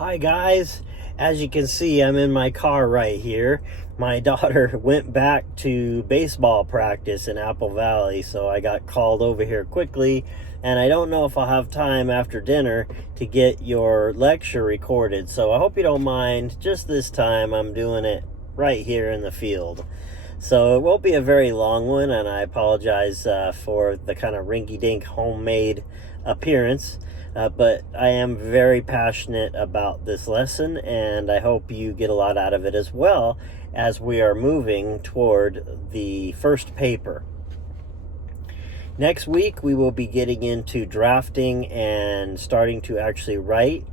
Hi guys, as you can see, I'm in my car right here. My daughter went back to baseball practice in Apple Valley, so I got called over here quickly, and I don't know if I'll have time after dinner to get your lecture recorded, so I hope you don't mind. Just this time I'm doing it right here in the field. So it won't be a very long one, and I apologize for the kind of rinky-dink homemade appearance. But I am very passionate about this lesson, and I hope you get a lot out of it as well as we are moving toward the first paper. Next week, we will be getting into drafting and starting to actually write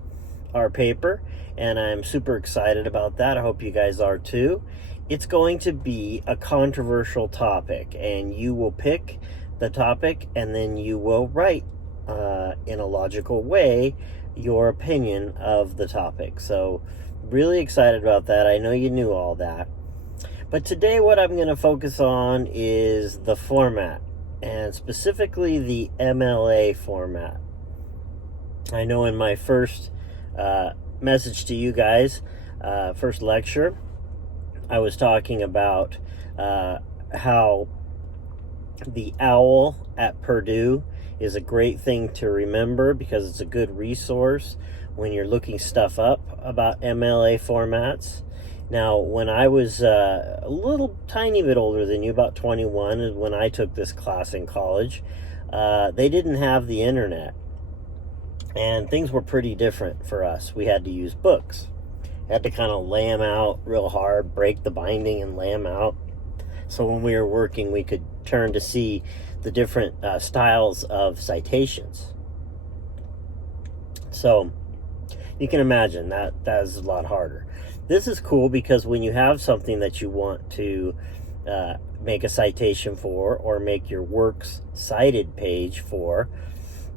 our paper, and I'm super excited about that. I hope you guys are too. It's going to be a controversial topic, and you will pick the topic, and then you will write in a logical way your opinion of the topic. So really excited about that. I know you knew all that. But today what I'm going to focus on is the format, and specifically the MLA format. I know in my first message to you guys, first lecture, I was talking about how the OWL at Purdue is a great thing to remember because it's a good resource when you're looking stuff up about MLA formats. Now, when I was a little tiny bit older than you, about 21, is when I took this class in college, they didn't have the internet, and things were pretty different for us. We had to use books. Had to kind of lay them out real hard, break the binding and lay them out. So when we were working, we could turn to see the different styles of citations. So you can imagine that is a lot harder. This is cool because when you have something that you want to make a citation for or make your works cited page for,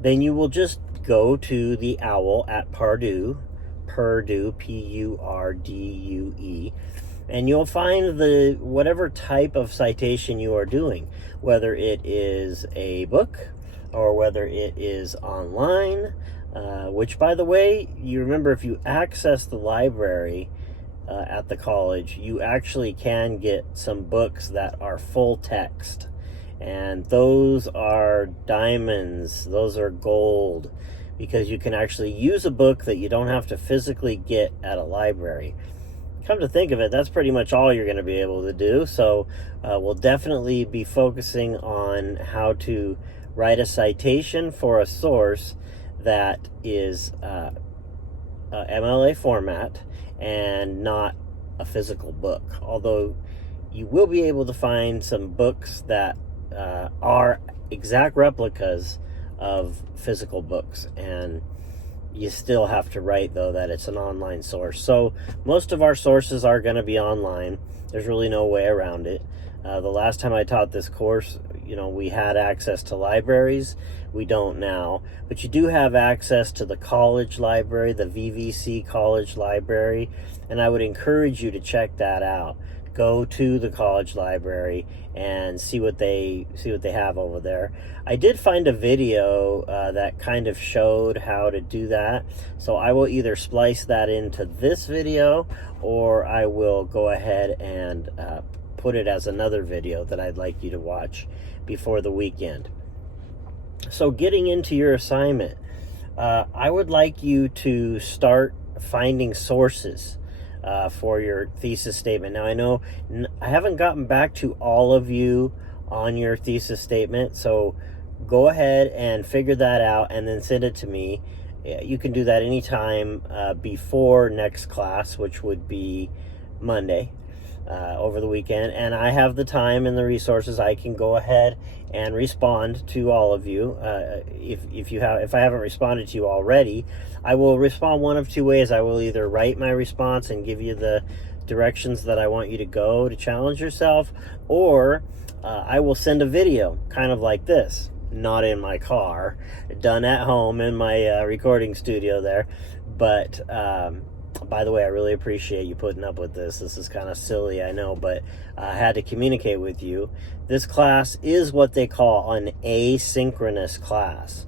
then you will just go to the OWL at Purdue, Purdue, and you'll find the whatever type of citation you are doing, whether it is a book or whether it is online, which, by the way, you remember if you access the library at the college, you actually can get some books that are full text, and those are diamonds, those are gold, because you can actually use a book that you don't have to physically get at a library. Come to think of it, that's pretty much all you're going to be able to do. So we'll definitely be focusing on how to write a citation for a source that is MLA format and not a physical book. Although you will be able to find some books that are exact replicas of physical books, and you still have to write, though, that it's an online source. So most of our sources are going to be online. There's really no way around it. The last time I taught this course, we had access to libraries. We don't now. But you do have access to the college library, the VVC college library, and I would encourage you to check that out. Go to the college library and see what they have over there. I did find a video that kind of showed how to do that, so I will either splice that into this video or I will go ahead and put it as another video that I'd like you to watch before the weekend. So getting into your assignment, I would like you to start finding sources for your thesis statement. Now, I know I haven't gotten back to all of you on your thesis statement, so go ahead and figure that out and then send it to me. You can do that anytime before next class, which would be Monday, over the weekend, and I have the time and the resources. I can go ahead and respond to all of you. If I haven't responded to you already, I will respond one of two ways. I will either write my response and give you the directions that I want you to go to challenge yourself, or I will send a video kind of like this, not in my car, done at home in my recording studio there. But by the way, I really appreciate you putting up with this. This is kind of silly, I know, but I had to communicate with you. This class is what they call an asynchronous class.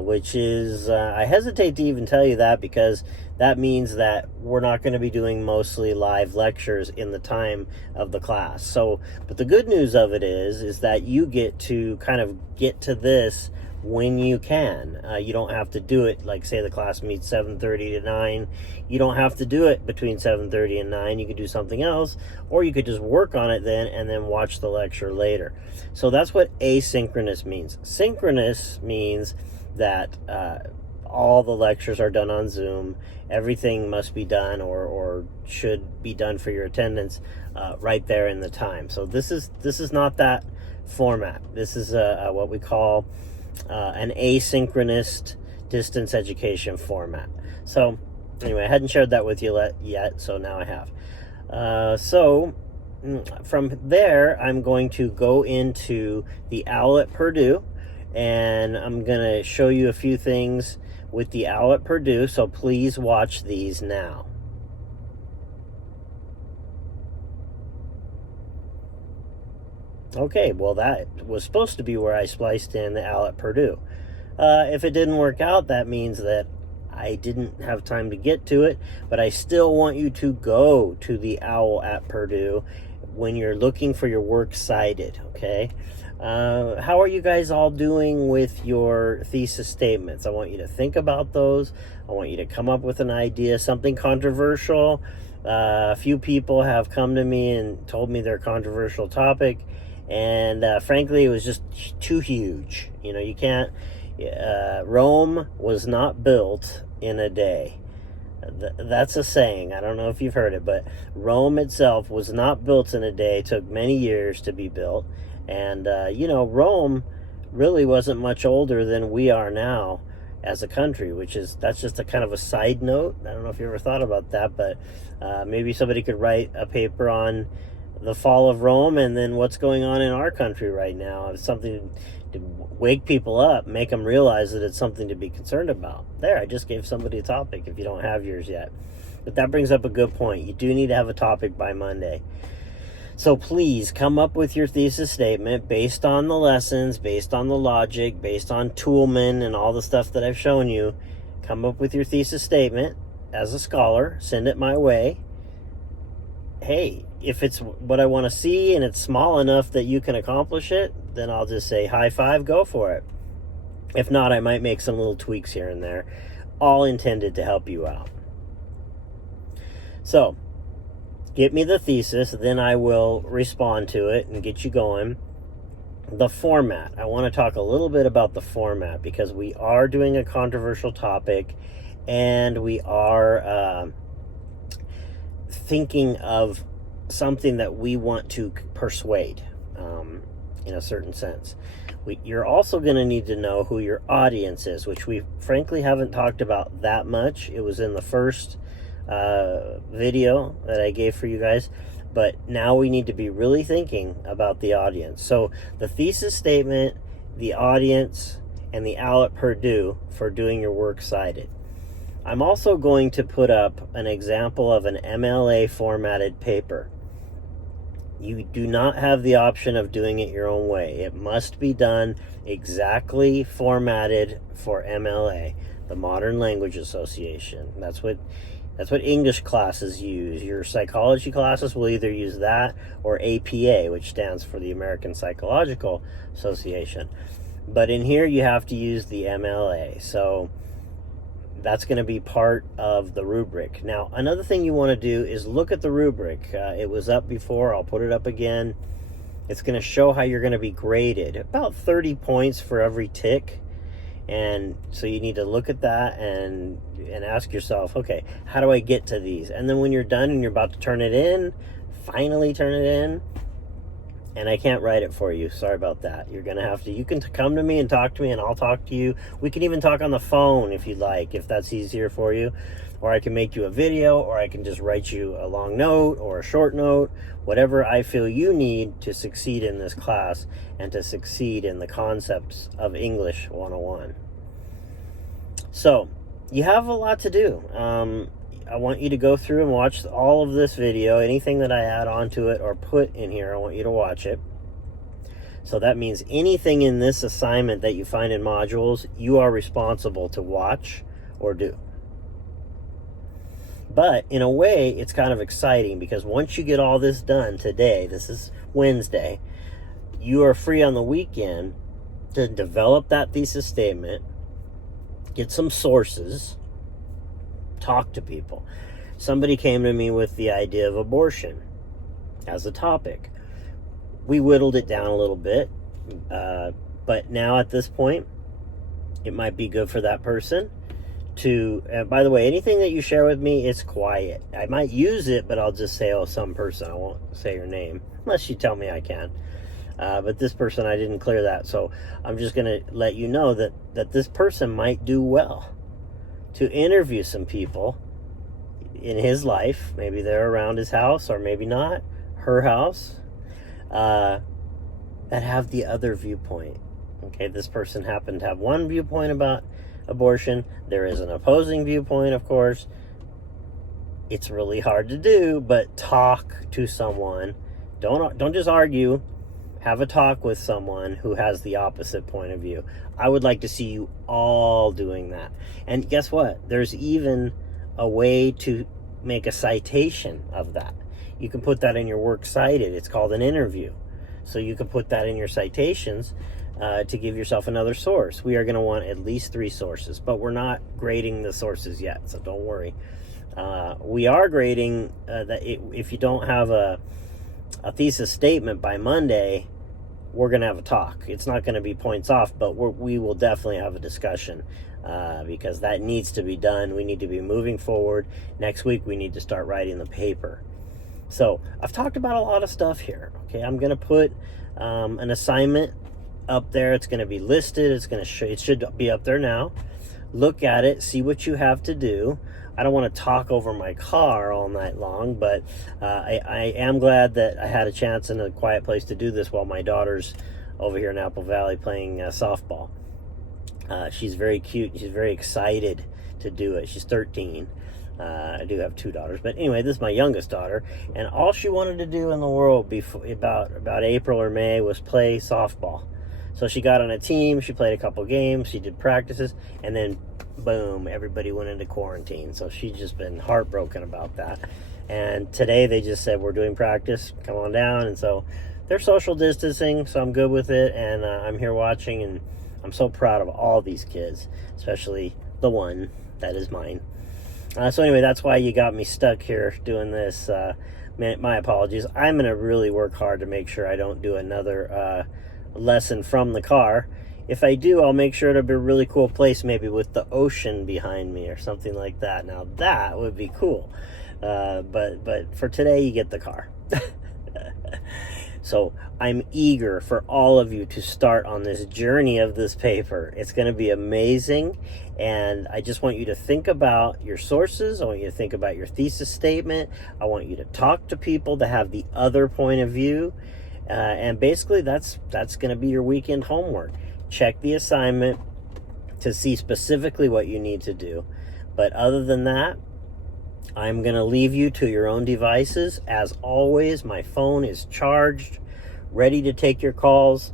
which is, I hesitate to even tell you that, because that means that we're not going to be doing mostly live lectures in the time of the class. So, but the good news of it is that you get to kind of get to this when you can. You don't have to do it, like say the class meets 7:30 to 9. You don't have to do it between 7:30 and 9. You could do something else, or you could just work on it then and then watch the lecture later. So that's what asynchronous means. Synchronous means that all the lectures are done on Zoom. Everything must be done or should be done for your attendance right there in the time. So this is not that format. This is what we call an asynchronous distance education format. So anyway, I hadn't shared that with you yet, so now I have. So from there, I'm going to go into the OWL at Purdue, and I'm going to show you a few things with the OWL at Purdue, so please watch these now. Okay, well, that was supposed to be where I spliced in the OWL at Purdue. If it didn't work out, that means that I didn't have time to get to it, but I still want you to go to the OWL at Purdue when you're looking for your works cited, okay? How are you guys all doing with your thesis statements? I want you to think about those. I want you to come up with an idea, something controversial. A few people have come to me and told me their controversial topic, and frankly, it was just too huge. You know, you can't... Rome was not built in a day. That's a saying. I don't know if you've heard it, but Rome itself was not built in a day. It took many years to be built. And, Rome really wasn't much older than we are now as a country, that's just a kind of a side note. I don't know if you ever thought about that, but maybe somebody could write a paper on the fall of Rome and then what's going on in our country right now. It's something to wake people up, make them realize that it's something to be concerned about. There, I just gave somebody a topic if you don't have yours yet. But that brings up a good point. You do need to have a topic by Monday. So please come up with your thesis statement based on the lessons, based on the logic, based on Toolman and all the stuff that I've shown you. Come up with your thesis statement as a scholar. Send it my way. Hey, if it's what I want to see and it's small enough that you can accomplish it, then I'll just say high five, go for it. If not, I might make some little tweaks here and there, all intended to help you out. So, get me the thesis, then I will respond to it and get you going. The format. I want to talk a little bit about the format because we are doing a controversial topic and we are thinking of something that we want to persuade in a certain sense. You're also going to need to know who your audience is, which we frankly haven't talked about that much. It was in the first video that I gave for you guys, but now we need to be really thinking about the audience. So the thesis statement, the audience, and the OWL at Purdue for doing your works cited. I'm also going to put up an example of an MLA formatted paper. You do not have the option of doing it your own way. It must be done exactly formatted for MLA, the Modern Language Association. That's what English classes use. Your psychology classes will either use that or APA, which stands for the American Psychological Association. But in here, you have to use the MLA. So that's going to be part of the rubric. Now, another thing you want to do is look at the rubric. It was up before. I'll put it up again. It's going to show how you're going to be graded. About 30 points for every tick. And so you need to look at that and ask yourself, okay, how do I get to these? And then when you're done and you're about to turn it in, finally turn it in, and I can't write it for you. Sorry about that. You're going to have to, you can come to me and talk to me and I'll talk to you. We can even talk on the phone if you'd like, if that's easier for you. Or I can make you a video, or I can just write you a long note or a short note, whatever I feel you need to succeed in this class and to succeed in the concepts of English 101. So, you have a lot to do. I want you to go through and watch all of this video. Anything that I add onto it or put in here, I want you to watch it. So that means anything in this assignment that you find in modules, you are responsible to watch or do. But in a way, it's kind of exciting because once you get all this done today, this is Wednesday, you are free on the weekend to develop that thesis statement, get some sources, talk to people. Somebody came to me with the idea of abortion as a topic. We whittled it down a little bit, but now at this point, it might be good for that person to, by the way, anything that you share with me, it's quiet. I might use it, but I'll just say, oh, some person. I won't say your name, unless you tell me I can. But this person, I didn't clear that. So I'm just going to let you know that this person might do well to interview some people in his life. Maybe they're around his house, or maybe not, her house, that have the other viewpoint. Okay, this person happened to have one viewpoint about abortion. There is an opposing viewpoint, of course. It's really hard to do, but talk to someone. Don't just argue. Have a talk with someone who has the opposite point of view. I would like to see you all doing that. And guess what? There's even a way to make a citation of that. You can put that in your works cited. It's called an interview. So you can put that in your citations to give yourself another source. We are going to want at least 3 sources, but we're not grading the sources yet, so don't worry. We are grading that if you don't have a thesis statement by Monday, we're going to have a talk. It's not going to be points off, but we will definitely have a discussion because that needs to be done. We need to be moving forward. Next week, we need to start writing the paper. So I've talked about a lot of stuff here. Okay, I'm going to put an assignment up there. It's going to be listed. It should be up there now. Look at it. See what you have to do. I don't want to talk over my car all night long, but I am glad that I had a chance in a quiet place to do this while my daughter's over here in Apple Valley playing softball. She's very cute. She's very excited to do it. She's 13. I do have 2 daughters, but anyway, this is my youngest daughter, and all she wanted to do in the world before about April or May was play softball. So she got on a team, she played a couple games, she did practices, and then boom, everybody went into quarantine. So she's just been heartbroken about that. And today they just said, we're doing practice, come on down. And so they're social distancing, so I'm good with it, and I'm here watching, and I'm so proud of all these kids, especially the one that is mine. So anyway, that's why you got me stuck here doing this. My apologies. I'm going to really work hard to make sure I don't do another lesson from the car. If I do, I'll make sure it'll be a really cool place, maybe with the ocean behind me or something like that. Now that would be cool. But for today, you get the car. So I'm eager for all of you to start on this journey of this paper. It's going to be amazing. And I just want you to think about your sources. I want you to think about your thesis statement. I want you to talk to people that have the other point of view. And basically, that's going to be your weekend homework. Check the assignment to see specifically what you need to do. But other than that, I'm going to leave you to your own devices. As always, my phone is charged, ready to take your calls.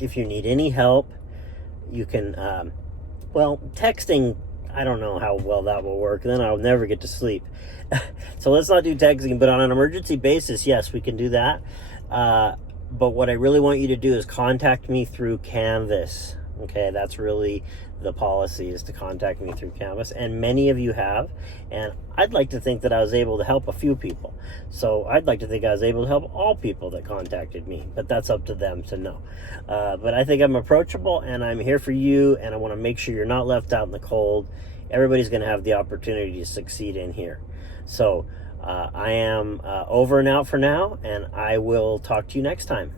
If you need any help, you can, texting, I don't know how well that will work. Then I'll never get to sleep. So let's not do texting, but on an emergency basis, yes, we can do that. But what I really want you to do is contact me through Canvas. Okay, that's really the policy, is to contact me through Canvas. And many of you have. And I'd like to think that I was able to help a few people. So I'd like to think I was able to help all people that contacted me. But that's up to them to know. But I think I'm approachable, and I'm here for you. And I want to make sure you're not left out in the cold. Everybody's going to have the opportunity to succeed in here. So I am over and out for now, and I will talk to you next time.